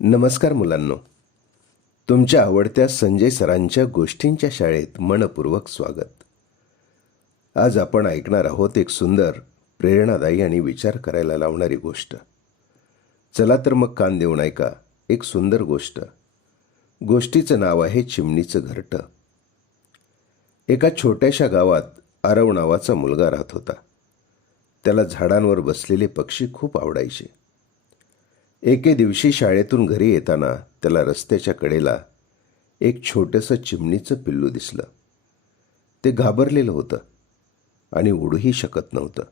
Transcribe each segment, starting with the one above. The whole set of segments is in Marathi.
नमस्कार मुलांनो, तुमच्या आवडत्या संजय सरांच्या गोष्टींच्या शाळेत मनपूर्वक स्वागत. आज आपण ऐकणार आहोत एक सुंदर, प्रेरणादायी आणि विचार करायला लावणारी गोष्ट. चला तर मग कान देऊन ऐका. एक सुंदर गोष्ट. गोष्टीचं नाव आहे चिमणीचं घरटं. एका छोट्याशा गावात आरव नावाचा मुलगा राहत होता. त्याला झाडांवर बसलेले पक्षी खूप आवडायचे. एके दिवशी शाळेतून घरी येताना त्याला रस्त्याच्या कडेला एक छोटंसं चिमणीचं पिल्लू दिसलं. ते घाबरलेलं होतं आणि उडूही शकत नव्हतं.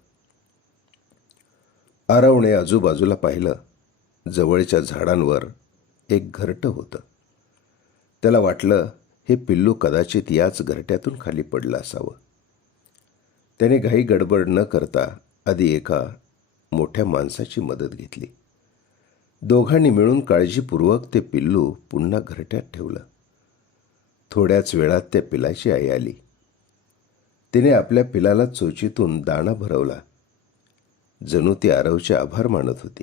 आरवने आजूबाजूला पाहिलं. जवळच्या झाडांवर एक घरटं होतं. त्याला वाटलं हे पिल्लू कदाचित याच घरट्यातून खाली पडलं असावं. त्याने घाई गडबड न करता आधी एका मोठ्या माणसाची मदत घेतली. दोघांनी मिळून काळजीपूर्वक ते पिल्लू पुन्हा घरट्यात ठेवलं. थोड्याच वेळात त्या पिलाची आई आली. तिने आपल्या पिलाला चोचीतून दाणा भरवला. जणू ती आरवचे आभार मानत होती.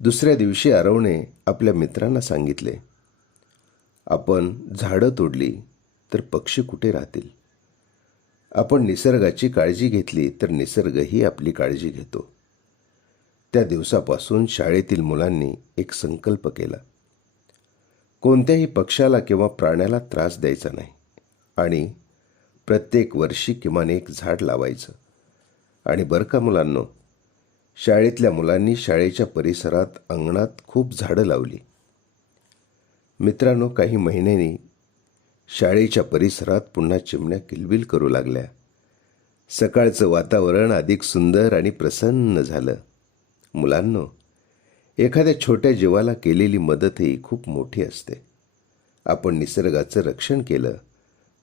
दुसऱ्या दिवशी आरवने आपल्या मित्रांना सांगितले, आपण झाडं तोडली तर पक्षी कुठे राहतील? आपण निसर्गाची काळजी घेतली तर निसर्गही आपली काळजी घेतो. त्या दिवसापासून शाळेतील मुलांनी एक संकल्प केला. कोणत्याही पक्षाला किंवा प्राण्याला त्रास द्यायचा नाही आणि प्रत्येक वर्षी किमान एक झाड लावायचं. आणि बरं का मुलांनो, शाळेतल्या मुलांनी शाळेच्या परिसरात अंगणात खूप झाडं लावली. मित्रांनो, काही महिन्यांनी शाळेच्या परिसरात पुन्हा चिमण्या किलबिल करू लागल्या. सकाळचं वातावरण अधिक सुंदर आणि प्रसन्न झालं. मुलांनो, एखाद्या छोट्या जीवाला केलेली मदतही खूप मोठी असते. आपण निसर्गाचं रक्षण केलं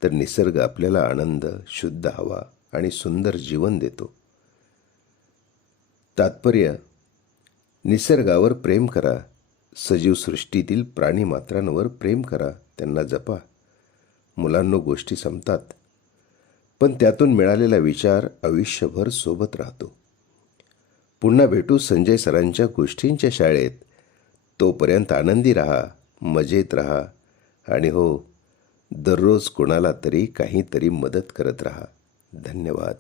तर निसर्ग आपल्याला आनंद, शुद्ध हवा आणि सुंदर जीवन देतो. तात्पर्य, निसर्गावर प्रेम करा, सजीव सृष्टीतील प्राणीमात्रांवर प्रेम करा, त्यांना जपा. मुलांनो, गोष्टी संपतात, पण त्यातून मिळालेला विचार आयुष्यभर सोबत राहतो. पुन्हा भेटू संजय सरांच्या गोष्टींच्या शाळेत. तोपर्यंत आनंदी राहा, मजेत राहा आणि हो, दररोज कोणाला तरी काहीतरी मदत करत राहा. धन्यवाद.